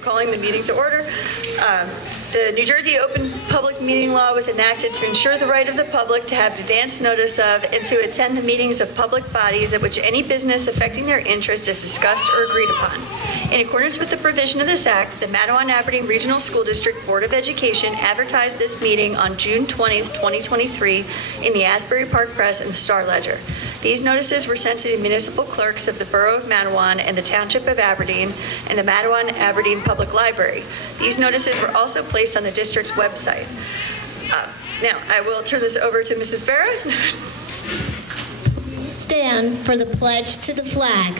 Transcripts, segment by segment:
calling the meeting to order. The New Jersey Open Public Meeting Law was enacted to ensure the right of the public to have advance notice of and to attend the meetings of public bodies at which any business affecting their interest is discussed or agreed upon. In accordance with the provision of this act, the Matawan-Aberdeen Regional School District Board of Education advertised this meeting on June 20th, 2023 in the Asbury Park Press and the Star Ledger. These notices were sent to the municipal clerks of the Borough of Matawan and the Township of Aberdeen and the Matawan-Aberdeen Public Library. These notices were also placed on the district's website. Now, I will turn this over to Mrs. Vera. Stand for the pledge to the flag.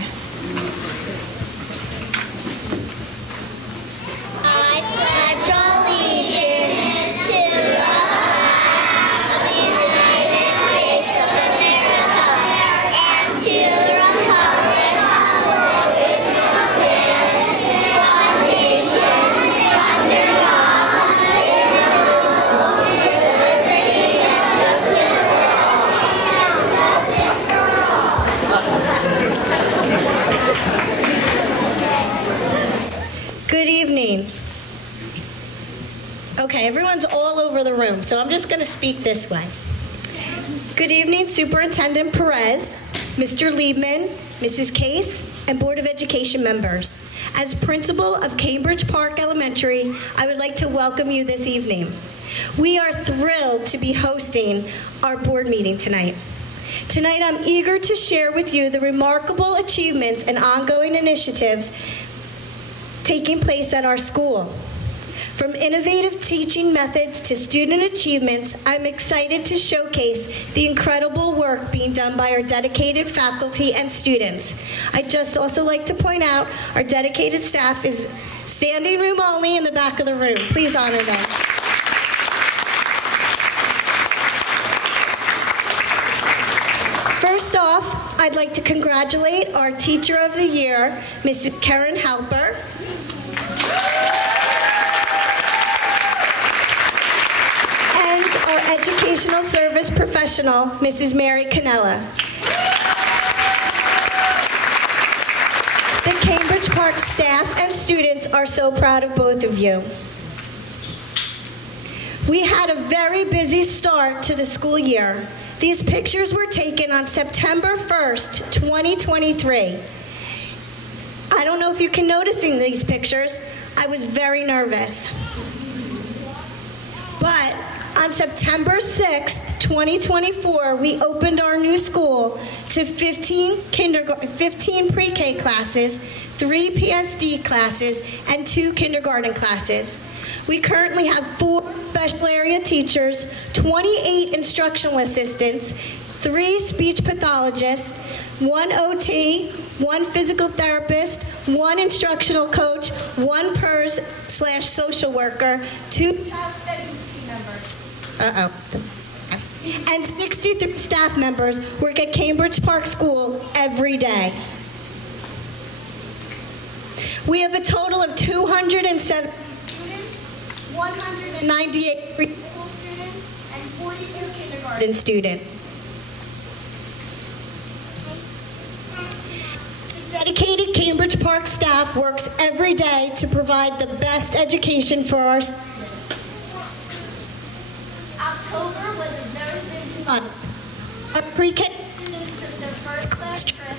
I pledge allegiance to the flag of the United States of America and to the republic for which it stands, one nation, under God, indivisible, with liberty and justice for all. Good evening. Okay, everyone's all over the room, so I'm just going to speak this way. Good evening, Superintendent Perez, Mr. Liebman, Mrs. Case, and Board of Education members. As principal of Cambridge Park Elementary, I would like to welcome you this evening. We are thrilled to be hosting our board meeting tonight. Tonight, I'm eager to share with you the remarkable achievements and ongoing initiatives taking place at our school. From innovative teaching methods to student achievements, I'm excited to showcase the incredible work being done by our dedicated faculty and students. I'd just also like to point out our dedicated staff is standing room only in the back of the room. Please honor them. First off, I'd like to congratulate our Teacher of the Year, Mrs. Karen Halper, and our Educational Service Professional, Mrs. Mary Canella. The Cambridge Park staff and students are so proud of both of you. We had a very busy start to the school year. These pictures were taken on September 1st, 2023. I don't know if you can notice in these pictures, I was very nervous. But on September 6th, 2024, we opened our new school to 15 pre-K classes, 3 PSD classes, and 2 kindergarten classes. We currently have 4 special area teachers, 28 instructional assistants, 3 speech pathologists, 1 OT, 1 physical therapist, 1 instructional coach, 1 PERS/social worker, 2 child study team members. And 63 staff members work at Cambridge Park School every day. We have a total of 207 students, 198 preschool students, and 42 kindergarten students. The dedicated Cambridge Park staff works every day to provide the best education for our students. October was a very busy month. Our pre-K students took their first class trip.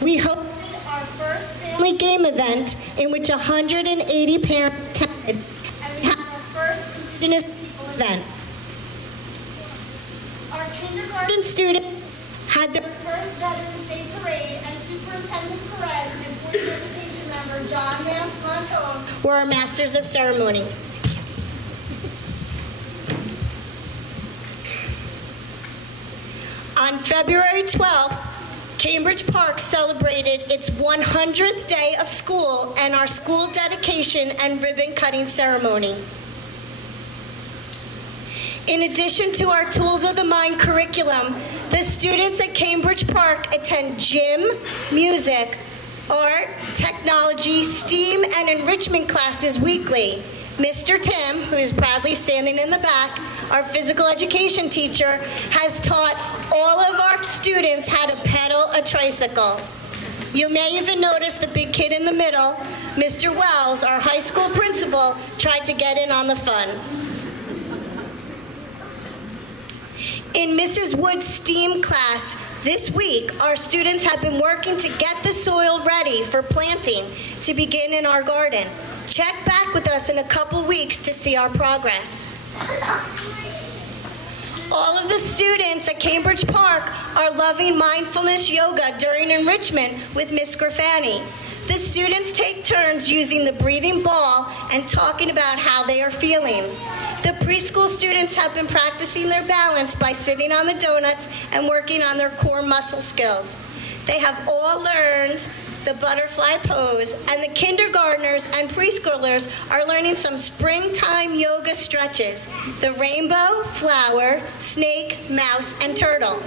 We hosted our first family game event in which 180 parents attended, and we had our first Indigenous People event. Our kindergarten students had their first Veterans Day parade, and Superintendent Perez and Board of Education member John Montone were our Masters of Ceremony. On February 12th, Cambridge Park celebrated its 100th day of school and our school dedication and ribbon cutting ceremony. In addition to our Tools of the Mind curriculum, the students at Cambridge Park attend gym, music, art, technology, STEAM, and enrichment classes weekly. Mr. Tim, who is proudly standing in the back, our physical education teacher, has taught all of our students how to pedal a tricycle. You may even notice the big kid in the middle, Mr. Wells, our high school principal, tried to get in on the fun. In Mrs. Wood's STEAM class this week, our students have been working to get the soil ready for planting to begin in our garden. Check back with us in a couple weeks to see our progress. All of the students at Cambridge Park are loving mindfulness yoga during enrichment with Miss Grafani. The students take turns using the breathing ball and talking about how they are feeling. The preschool students have been practicing their balance by sitting on the donuts and working on their core muscle skills. They have all learned the butterfly pose, and the kindergartners and preschoolers are learning some springtime yoga stretches: the rainbow, flower, snake, mouse, and turtle.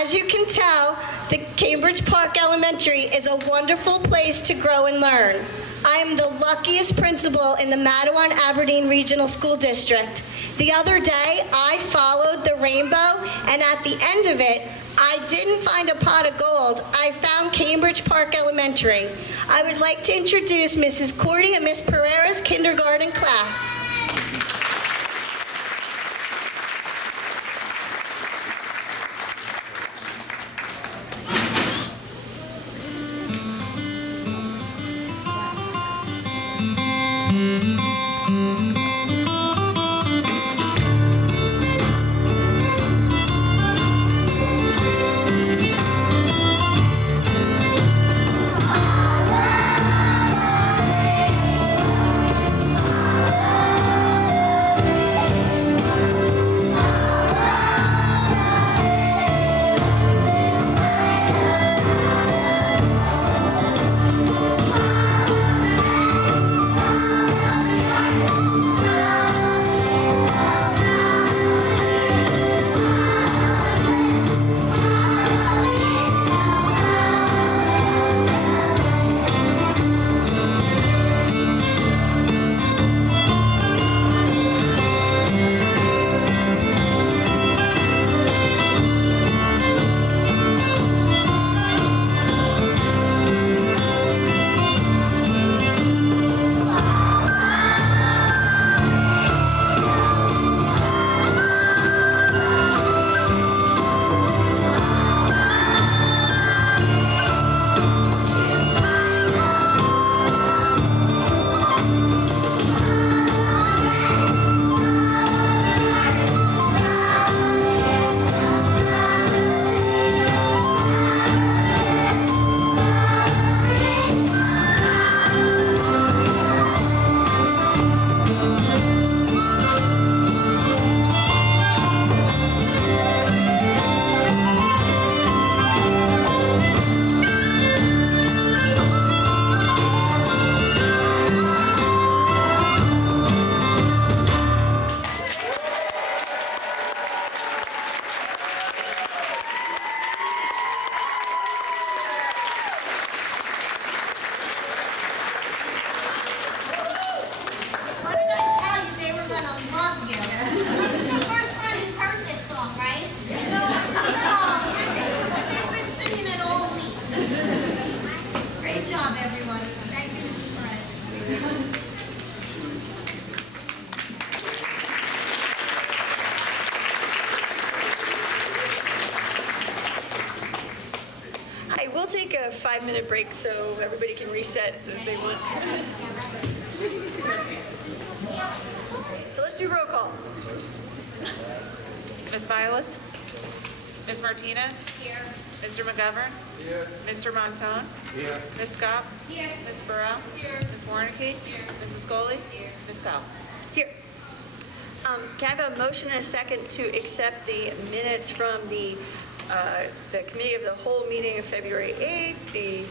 As you can tell, the Cambridge Park Elementary is a wonderful place to grow and learn. I am the luckiest principal in the Matawan-Aberdeen Regional School District. The other day, I followed the rainbow, and at the end of it, I didn't find a pot of gold. I found Cambridge Park Elementary. I would like to introduce Mrs. Cordy and Miss Pereira's kindergarten class. Take a 5-minute break so everybody can reset as they want. So let's do roll call. Ms. Vilas? Ms. Martinez? Here. Mr. McGovern? Here. Mr. Montone? Here. Ms. Scott? Here. Ms. Burrell? Here. Ms. Warnicki? Here. Mrs. Scully? Here. Ms. Powell? Here. Can I have a motion and a second to accept the minutes from the Committee of the Whole meeting of February 8th, the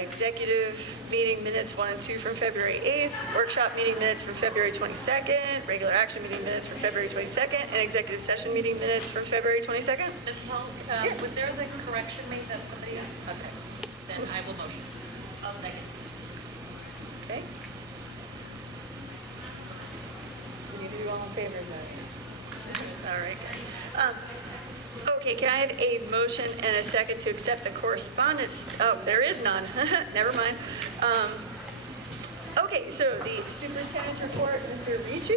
executive meeting minutes 1 and 2 from February 8th, workshop meeting minutes from February 22nd, regular action meeting minutes from February 22nd, and executive session meeting minutes from February 22nd? Ms. Polk, was there like a correction made that somebody, okay, then I will motion. I'll second. Okay. We need to do all in favor of that. All right. Okay, can I have a motion and a second to accept the correspondence? Oh, there is none. Never mind. Okay, so the superintendent's report, Mr. Ricci.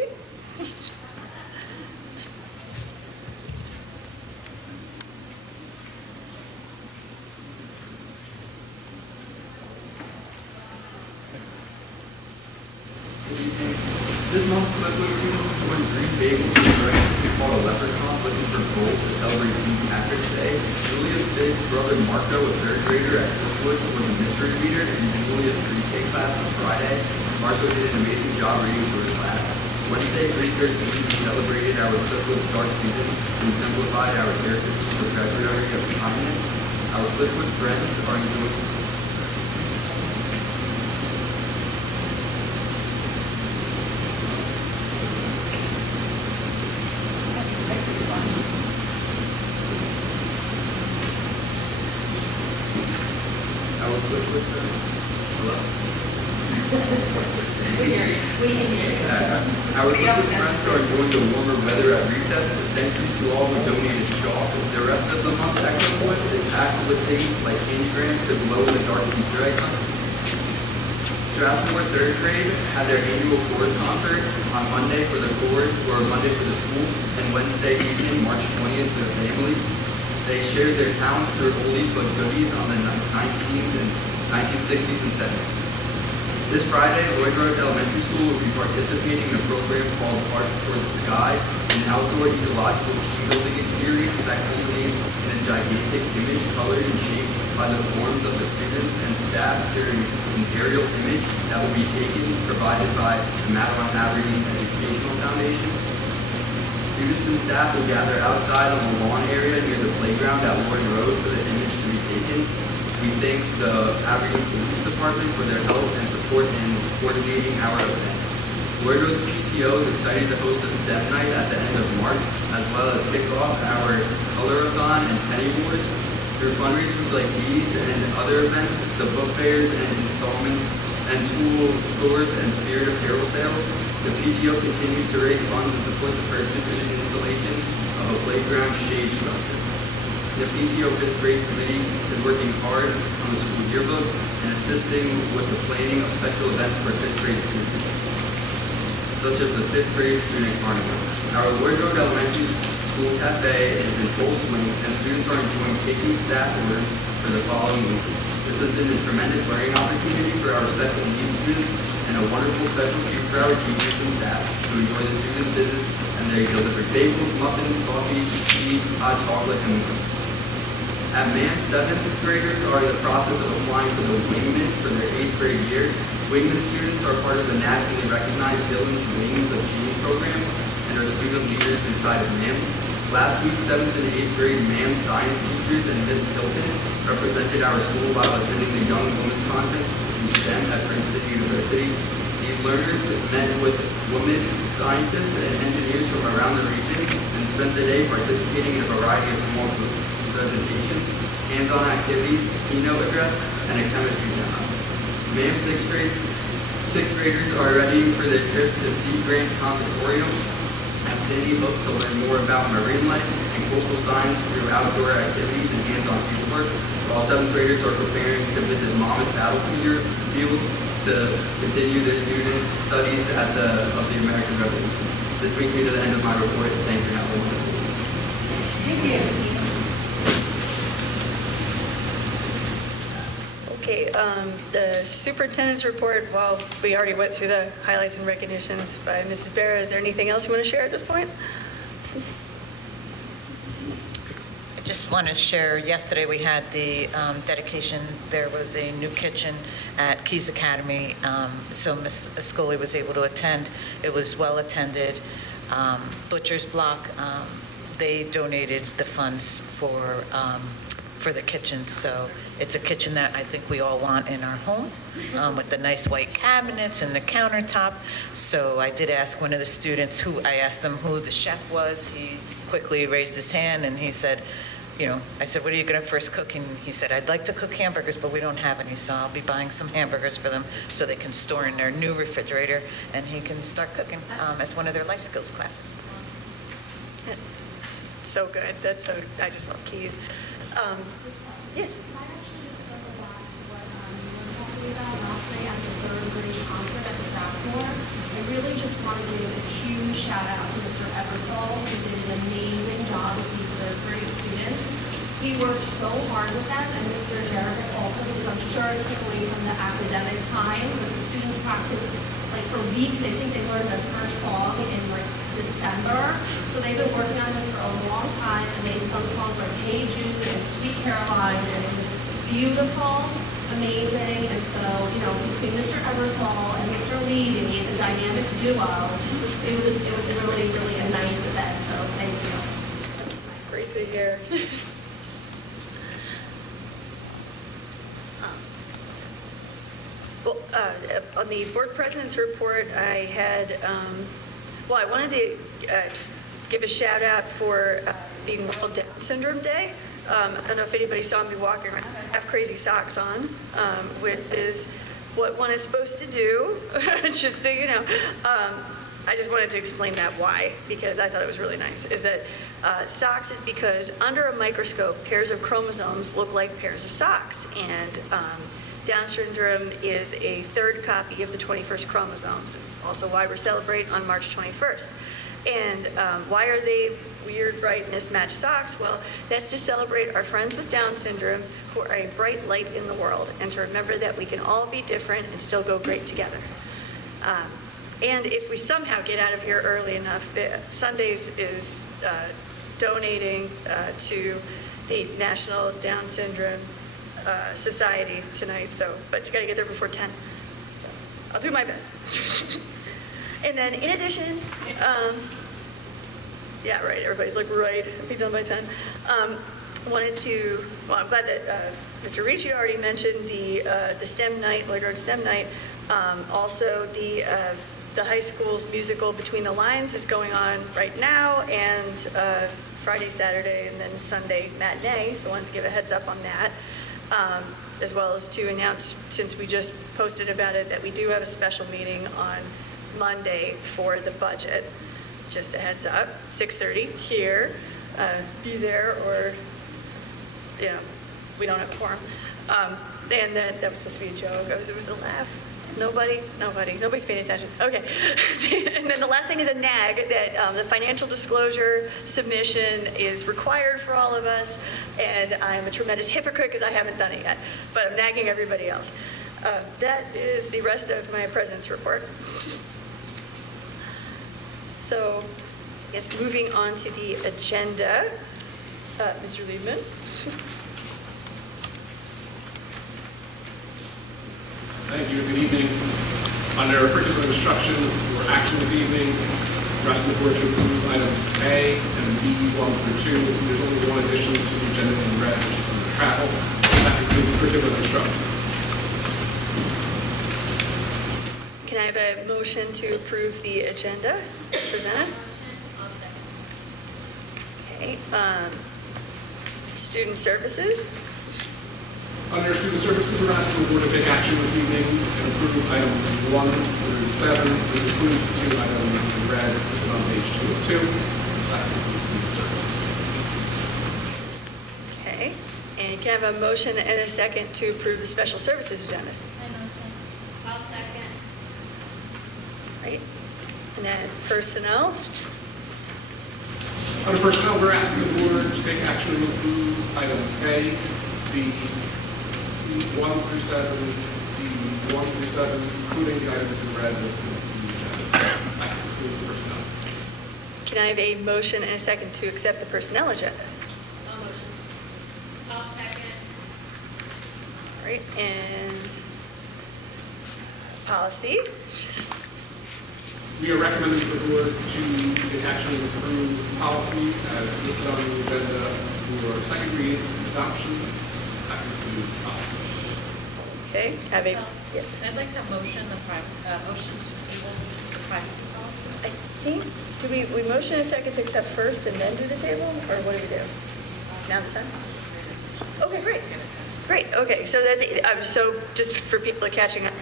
This month, Clipwood students joined Green Bagels and Dragons to call a leprechaun looking for gold to celebrate St. Patrick's Day. Julia's big brother Marco, a third grader at Clipwood, was a mystery reader in Julia's pre-K class on Friday. Marco did an amazing job reading for his class. Wednesday, 3:13, we celebrated our Clipwood Star students and exemplified our heritage for vocabulary of kindness. Our Clipwood friends are enjoying Our Clipwood friends are enjoying the warmer weather at recess. Thank you to all who donated chalk. The rest of the month at Clipwood is packed with things like candygrams to glow in the dark Easter egg hunts. Strathmore third grade had their annual chorus concert on Monday for the chorus, or Monday for the school, and Wednesday evening, March 20th, for the families. They shared their talents through oldies but goodies on the 1960s and 70s. This Friday, Lloyd Road Elementary School will be participating in a program called Arch Toward the Sky, an outdoor ecological team building experience that culminates in a gigantic image colored and shaped by the forms of the students and staff during an aerial image that will be provided by the Madeline Aberdeen Educational Foundation. Students and staff will gather outside on the lawn area near the playground at Lloyd Road for the image to be taken. We thank the Aberdeen Police Department for their help and support in coordinating our event. Lloyd Road PTO is excited to host a STEM night at the end of March, as well as kick off our Color-a-thon and Penny Wars. Through fundraisers like these and other events, the book fairs and installments and school stores and spirit apparel sales, the PTO continues to raise funds to support the purchase and installation of a playground shade structure. The PTO 5th grade committee is working hard on the school yearbook and assisting with the planning of special events for 5th grade students, such as the 5th grade student carnival. Our Lloyd Road Elementary School Cafe is in full swing, and students are enjoying taking staff orders for the following week. This has been a tremendous learning opportunity for our special needs students and a wonderful special treat for our teachers and staff to enjoy the student visits, and they deliver bagels, muffins, coffee, tea, hot chocolate, and more. At MAM, 7th graders are in the process of applying for the Wingman for their 8th grade year. Wingman students are part of the nationally recognized Billings Wings of Change program and are student leaders inside of MAM. Last week, 7th and 8th grade MAM science teachers and Ms. Hilton represented our school while attending the Young Women's Conference in STEM at Princeton University. These learners met with women scientists and engineers from around the region and spent the day participating in a variety of small groups, presentations, hands-on activities, keynote address, and a chemistry demo. MAM 6th graders are ready for their trip to Sea Grant Conservatorium at Sandy Hook to learn more about marine life and coastal science through outdoor activities and hands-on fieldwork, while 7th graders are preparing to visit Monmouth Battlefield to continue their student studies of the American Revolution. This brings me to the end of my report. Thank you. Have a wonderful day. Thank you. Okay, the superintendent's report, well, we already went through the highlights and recognitions by Mrs. Barra. Is there anything else you want to share at this point? I just want to share, yesterday we had the dedication. There was a new kitchen at Keys Academy, so Ms. Ascoli was able to attend. It was well attended. Butcher's Block, they donated the funds for the kitchen, so it's a kitchen that I think we all want in our home, with the nice white cabinets and the countertop. So I did ask one of the students I asked him who the chef was. He quickly raised his hand and he said, I said, what are you going to first cook? And he said, I'd like to cook hamburgers, but we don't have any, so I'll be buying some hamburgers for them so they can store in their new refrigerator and he can start cooking as one of their life skills classes. so good. That's so, I just love keys. Yes. I actually just circled back to what you were talking about last night at the third grade concert at Stratford. I really just want to give a huge shout out to Mr. Eversole, who did an amazing job with these third grade students. He worked so hard with them, and Mr. Jarrett also, because I'm sure it took away from the academic time, but the students practiced like for weeks. They think they learned their first song in like December. So they've been working on this for a long time, and they sung songs like Hey Jude and Sweet Caroline, and it was beautiful, amazing. And so, you know, between Mr. Eversole and Mr. Lee, they made the dynamic duo. It was really, really a nice event. So thank you. Great to hear. Well, on the board president's report, I had, I wanted to just give a shout out for being World Down Syndrome Day. I don't know if anybody saw me walking around. I have crazy socks on, which is what one is supposed to do, just so you know. I just wanted to explain that why, because I thought it was really nice, is that socks is because under a microscope, pairs of chromosomes look like pairs of socks. And Down syndrome is a third copy of the 21st chromosomes, also why we're celebrating on March 21st. And why are they weird, bright, mismatched socks? Well, that's to celebrate our friends with Down syndrome who are a bright light in the world, and to remember that we can all be different and still go great together. And if we somehow get out of here early enough, Sundays is donating to the National Down Syndrome Society tonight, but you got to get there before 10. So I'll do my best. And then in addition, yeah, right, everybody's like, right, I'll be done by 10. I'm glad that Mr. Ricci already mentioned the STEM night, Lloyd Road STEM night. Also, the high school's musical Between the Lines is going on right now, and Friday, Saturday, and then Sunday matinee, so I wanted to give a heads up on that. As well as to announce, since we just posted about it, that we do have a special meeting on Monday for the budget. Just a heads up, 6:30 here. Be there, or, we don't have a quorum. And then that was supposed to be a joke. It was a laugh. Nobody's paying attention. Okay. And then the last thing is a nag, that the financial disclosure submission is required for all of us, and I'm a tremendous hypocrite because I haven't done it yet, but I'm nagging everybody else. That is the rest of my president's report. So, I guess moving on to the agenda, Mr. Liebman. Thank you. Good evening. Under particular instruction or action this evening, asking the board to approve items A and B 1 through 2. There's only one addition to the agenda in red, which is under travel. That includes particular instruction. Can I have a motion to approve the agenda as presented? Okay. Student services. Under student services, we're asking the board to take action this evening and approve items 1 through 7. This includes the 2 items in red. This is on page 202. That includes student services. Okay. And can I have a motion and a second to approve the special services agenda? I motion. I'll second. Right. And then personnel. Under personnel, we're asking the board to take action to approve items A, B, C 1 through 7, D 1 through 7, including the items in red listed in the agenda. That concludes personnel. Can I have a motion and a second to accept the personnel agenda? I'll motion. I'll second. All right. And policy. We are recommending to the board to take action to approve policy as listed on the agenda for second reading and adoption. That concludes policy. Okay. Have a yes. I'd like to motion motion to table the privacy policy. I think do we motion a second to accept first and then do the table, or what do we do? Now the time. Okay. Great. Okay. So that's so just for people catching up.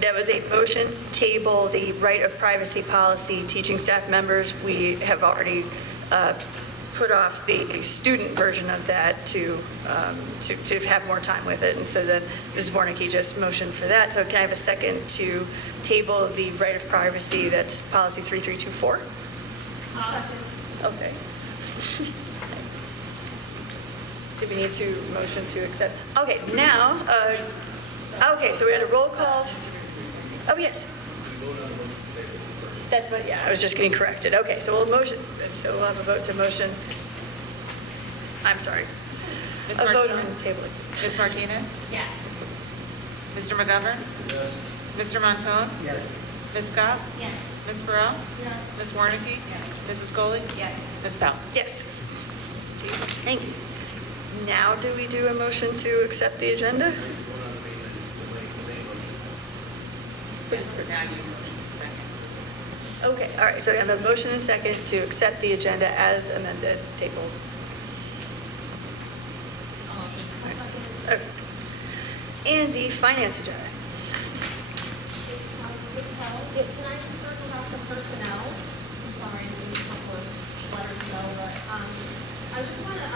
That was a motion table the right of privacy policy. Teaching staff members, we have already put off the student version of that to have more time with it. And so then Mrs. Warnicki just motioned for that. So can I have a second to table the right of privacy, that's policy 3324? Okay. Do we need to motion to accept? Okay, now, okay, so we had a roll call. Oh, yes. That's what, yeah, I was just getting corrected. Okay, so we'll have a vote to motion. I'm sorry. Ms. A vote on Martinez? the table. Ms. Martinez? Yes. Mr. McGovern? Yes. Mr. Montone? Yes. Ms. Scott? Yes. Ms. Burrell? Yes. Ms. Warnicki? Yes. Mrs. Scully? Yes. Ms. Powell? Yes. Thank you. Now do we do a motion to accept the agenda? Yes, now you motion second. Okay, all right, so we have a motion and second to accept the agenda as amended, tabled. I'll motion. Okay. And the finance agenda. Ms. Powell, can I just circle back to personnel? I'm sorry, I'm a couple of letters ago, but I just want to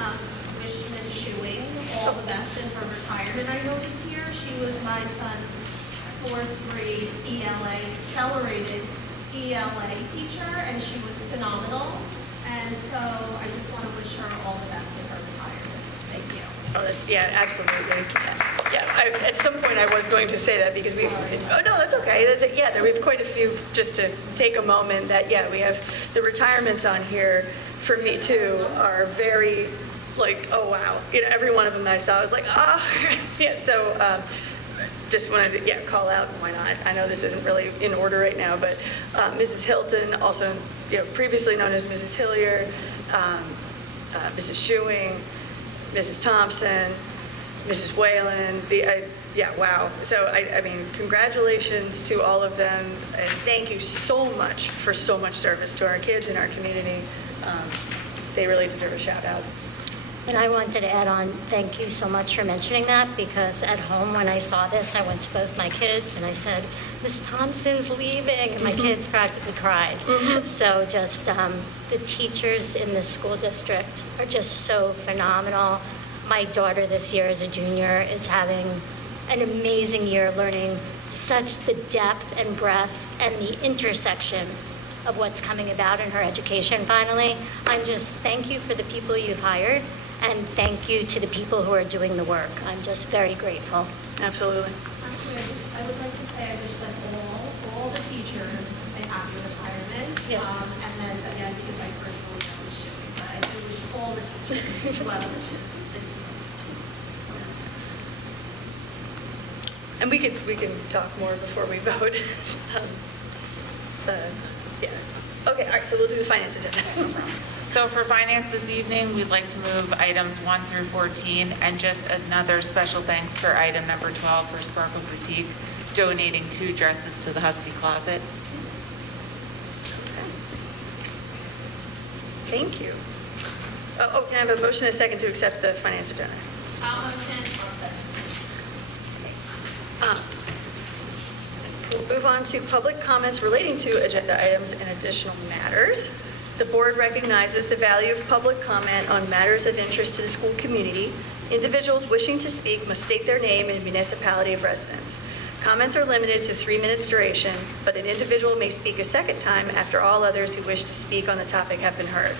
wish Ms. Schuing all the best in her retirement. I know this year she was my son's fourth grade ELA, accelerated ELA teacher, and she was phenomenal. And so I just want to wish her all the best in her retirement. Thank you. Oh, that's, yeah, absolutely. Yeah, at some point I was going to say that because oh no, that's okay. Yeah, we have quite a few, just to take a moment that, yeah, we have the retirements on here for me too are very like, oh wow. You know, every one of them that I saw, I was like, ah. Yeah, so just wanted to, yeah, call out, why not? I know this isn't really in order right now, but Mrs. Hilton, also, you know, previously known as Mrs. Hillier, Mrs. Schuing, Mrs. Thompson, Mrs. Whalen, yeah, wow. So, I mean, congratulations to all of them, and thank you so much for so much service to our kids and our community. They really deserve a shout out. And I wanted to add on, thank you so much for mentioning that, because at home when I saw this, I went to both my kids and I said, Miss Thompson's leaving, and my kids practically cried. So just the teachers in the school district are just so phenomenal. My daughter this year as a junior is having an amazing year, learning such the depth and breadth and the intersection of what's coming about in her education finally. I'm just, thank you for the people you've hired, and thank you to the people who are doing the work. I'm just very grateful. Absolutely. Actually, I would like to say I wish that all the teachers a happy retirement. Yes. And then again, because I personally know Ms. Schuing, but I do wish all the teachers well wishes. And we can talk more before we vote. Yeah. Okay, all right, so we'll do the finance agenda. So for finance this evening, we'd like to move items 1 through 14, and just another special thanks for item number 12 for Sparkle Boutique, donating 2 dresses to the Husky Closet. Thank you. Oh, can I have a motion and a second to accept the finance agenda? I'll motion. I'll second. We'll move on to public comments relating to agenda items and additional matters. The board recognizes the value of public comment on matters of interest to the school community. Individuals wishing to speak must state their name and municipality of residence. Comments are limited to 3 minutes duration, but an individual may speak a second time after all others who wish to speak on the topic have been heard.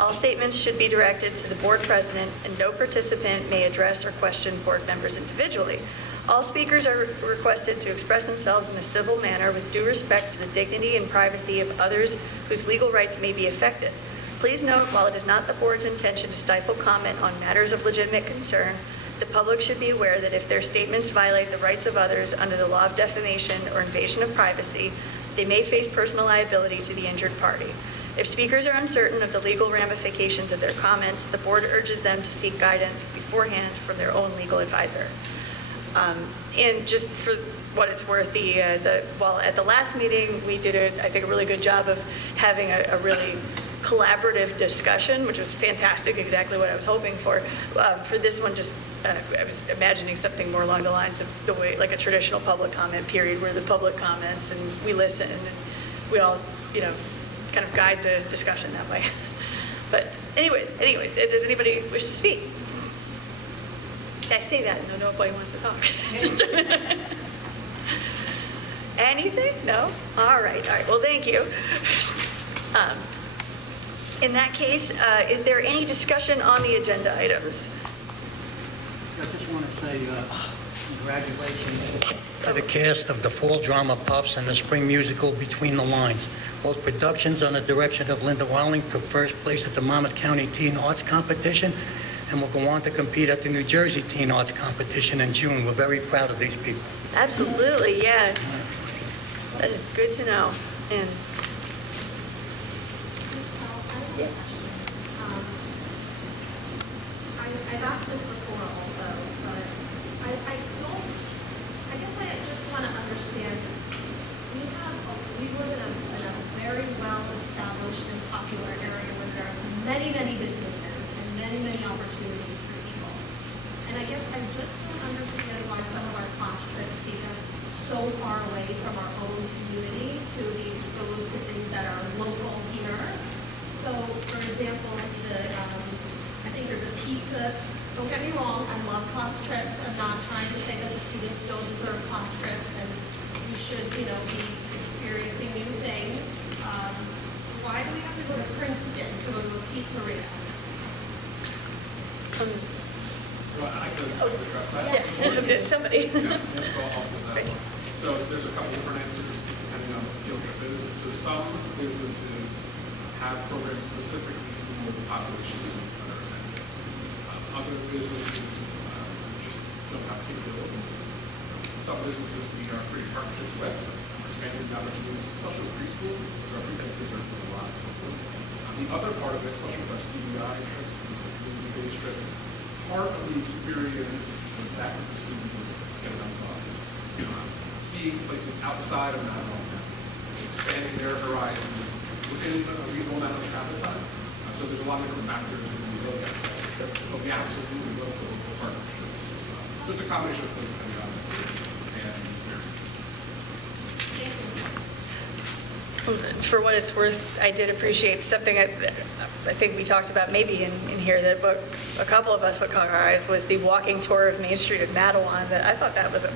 All statements should be directed to the board president, and no participant may address or question board members individually. All speakers are requested to express themselves in a civil manner with due respect for the dignity and privacy of others whose legal rights may be affected. Please note, while it is not the board's intention to stifle comment on matters of legitimate concern, the public should be aware that if their statements violate the rights of others under the law of defamation or invasion of privacy, they may face personal liability to the injured party. If speakers are uncertain of the legal ramifications of their comments, the board urges them to seek guidance beforehand from their own legal advisor. And just for what it's worth, well, at the last meeting, we did, I think, a really good job of having a really collaborative discussion, which was fantastic, exactly what I was hoping for. For this one, just I was imagining something more along the lines of the way, like a traditional public comment period, where the public comments and we listen and we all, kind of guide the discussion that way. But Anyways, does anybody wish to speak? I say that, and nobody wants to talk. Anything? No? All right. Well, thank you. In that case, is there any discussion on the agenda items? I just want to say congratulations to the cast of the Fall Drama Puffs and the Spring Musical Between the Lines. Both productions, under the direction of Linda Welling, took first place at the Monmouth County Teen Arts Competition and will go on to compete at the New Jersey Teen Arts Competition in June. We're very proud of these people. Absolutely, yeah. That is good to know. And I've asked this before also, but I guess I just want to understand, we live in a very well-established and popular area where there are many, many businesses and many, many opportunities for people. And I guess I just don't understand why some of our class trips take us so far away from our own community to be exposed to things that are local here. So, for example, I think there's a pizza. Don't get me wrong, I love class trips. I'm not trying to say that the students don't deserve class trips and you should, be experiencing new things. Why do we have to go to Princeton to go to a pizzeria? So I could address that. yeah, somebody. Yeah, it's all off of that one. So there's a couple different answers depending on what the field trip is. So some businesses have programs specifically for the population needs that are attended. Other businesses just don't have capabilities. Some businesses we are creating partnerships with, expanding the opportunities, especially with preschool, because our pre-K kids are doing a lot. The other part of it, especially with our CBI trips, community-based trips, part of the experience with that group of students is getting on the bus, seeing places outside of that home, expanding their horizons within a reasonable amount of travel time. So there's a lot of different factors when we look at the trip, but we absolutely look to local partnerships as well. So it's a combination of things depending on the kids and the experience. For what it's worth, I did appreciate something I think we talked about maybe in here that a couple of us would caught our eyes was the walking tour of Main Street of Matawan. That I thought that was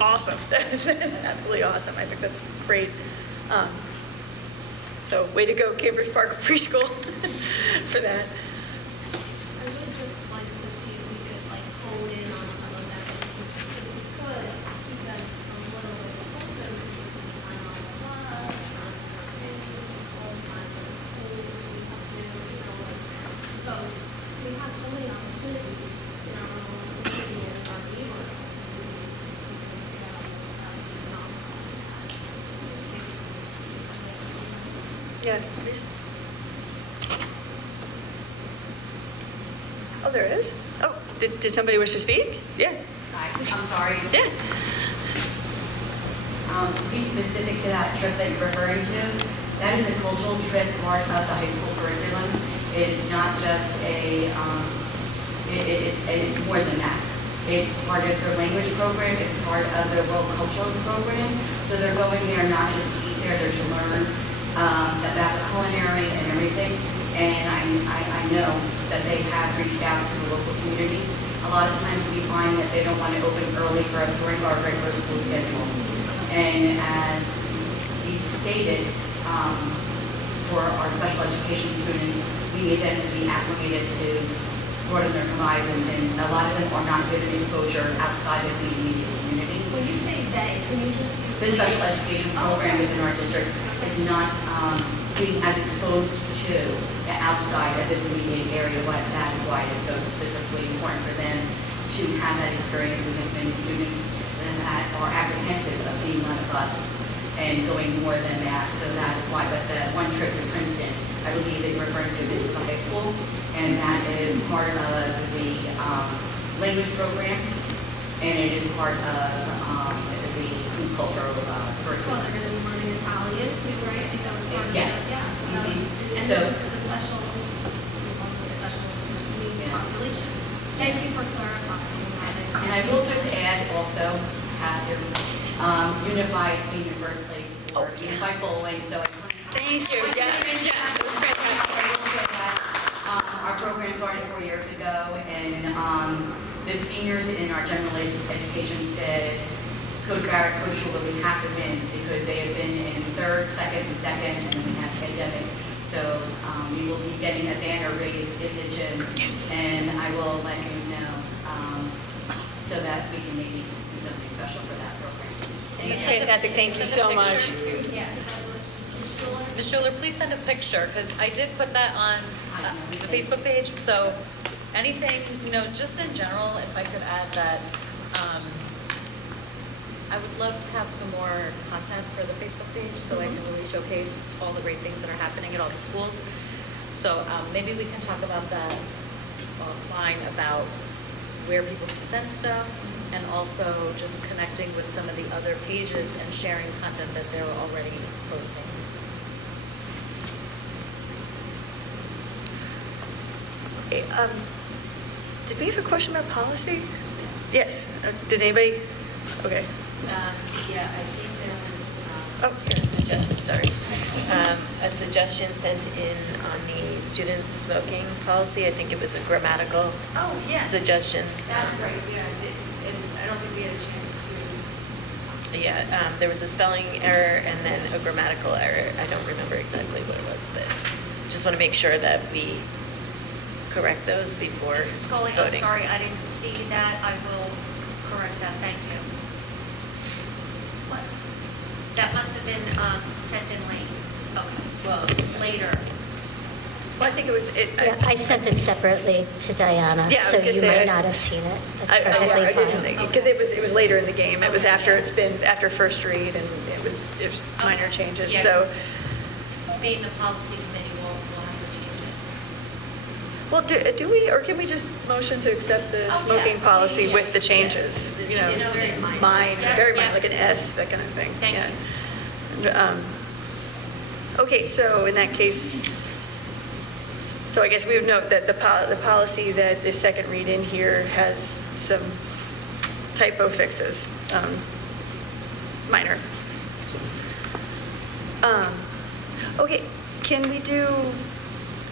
awesome. Absolutely awesome. I think that's great. So way to go, Cambridge Park Preschool for that. I would just like to see if we could hone in on some of that, if we could, keep that a little bit closer, because I'm on the bus, I'm all the time at school, we have to, so we have so many opportunities in our own community and in our neighborhood. Yeah, please. Oh, there is? Oh, did somebody wish to speak? Yeah. Hi, I'm sorry. Yeah. To be specific to that trip that you're referring to, that is a cultural trip part of the high school curriculum. It's not just it's more than that. It's part of their language program. It's part of their world cultural program. So they're going there not just to eat there, they're to learn about the culinary and everything. And I know that they have reached out to the local communities. A lot of times we find that they don't want to open early for us during our regular school schedule. And as he stated, for our special education students, we need them to be acclimated to broaden their horizons, and a lot of them are not given exposure outside of the immediate community. When you say they, can you just use the special education program within our district is not being as exposed to the outside of this immediate area. That is why it's so specifically important for them to have that experience with many students that are apprehensive of being on a bus and going more than that. So that is why. But the one trip to Princeton, I believe they refer to this as the high school, and that is part of the language program, and it is part of the food cultural curriculum. Well, they're going to be learning Italian too, right? I think that was part of yes. it. Yeah. And so, this is for the special needs population. Thank you for clarifying. And I will just add also, Unified being your birthplace for Unified Bowling. So thank you. Yeah, it was fantastic. Our program started 4 years ago, and the seniors in our general education said, Coach Barrett, Coach Schuler, we have to win because they have been in third, second, and then we have pandemic. So we will be getting a banner raised in the gym, and I will let you know so that we can maybe do something special for that program. Fantastic. Thank you so much. Ms. Schuler, please send a picture, because I did put that on the Facebook page. So anything, just in general, if I could add that, I would love to have some more content for the Facebook page so I can really showcase all the great things that are happening at all the schools. So maybe we can talk about that offline, about where people can send stuff, and also just connecting with some of the other pages and sharing content that they're already posting. Okay, did we have a question about policy? Yes. Did anybody? Okay. Yeah, I think there was a suggestion, a suggestion sent in on the student smoking policy. I think it was a grammatical suggestion. That's right, yeah, and I don't think we had a chance to. Yeah, there was a spelling error and then a grammatical error. I don't remember exactly what it was, but just want to make sure that we correct those before Mrs. Scully, voting. I'm sorry, I didn't see that. I will correct that. Thank you. What? That must have been sent in late. Okay. Well, later. Well, I think it was. Yeah, I sent it separately to Diana, Yeah, I was so gonna you say, might not have seen it. That's perfectly I fine. didn't think, because it was later in the game. It was after after first read, and it was minor changes. Yeah, So. Being the policy committee, we'll have to change it. Well, do we, or can we just motion to accept the smoking policy with the changes? You know, very minor, like an S, that kind of thing. Thank you. And, okay, so in that case, so I guess we would note that the policy that the second read in here has some typo fixes, minor. Okay, can we do?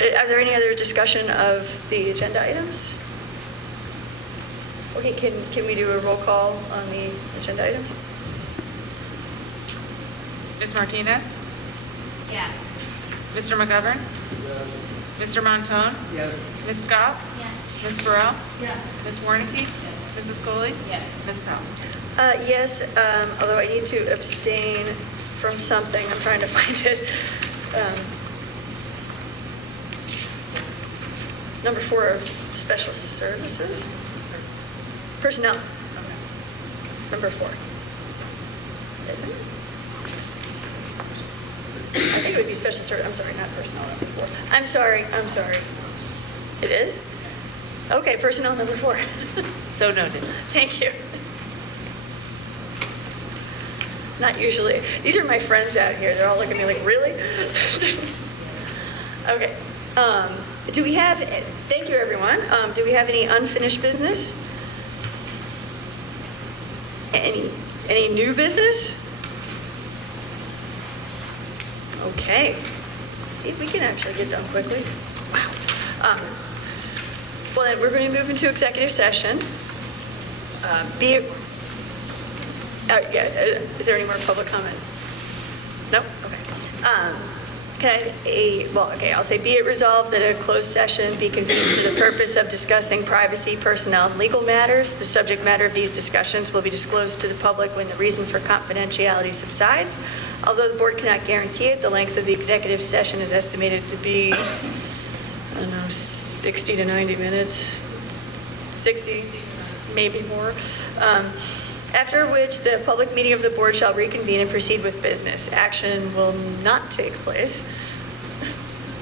Are there any other discussion of the agenda items? Okay, can we do a roll call on the agenda items? Ms. Martinez? Yes. Mr. McGovern? Yes. Mr. Montone? Yes. Ms. Scott? Yes. Ms. Burrell? Yes. Ms. Warnicki? Yes. Mrs. Scully? Yes. Ms. Powell? Yes, although I need to abstain from something. I'm trying to find it. Number 4 of special services? Personnel. Number 4. Isn't it? I think it would be special service. I'm sorry, not personnel number 4. I'm sorry. It is? Okay, personnel number 4. So noted. Thank you. Not usually. These are my friends out here. They're all looking at me like, really? Okay. Do we have, thank you everyone. Do we have any unfinished business? Any new business? Okay. See if we can actually get done quickly. Wow. Well, then we're going to move into executive session. Is there any more public comment? No? Okay. I'll say be it resolved that a closed session be convened for the purpose of discussing privacy, personnel, and legal matters. The subject matter of these discussions will be disclosed to the public when the reason for confidentiality subsides. Although the board cannot guarantee it, the length of the executive session is estimated to be, 60 to 90 minutes, 60, maybe more. After which the public meeting of the board shall reconvene and proceed with business. Action will not take place.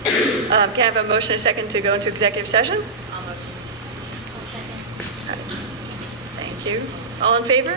Can I have a motion and a second to go into executive session? I'll motion. I'll second. Thank you. All in favor?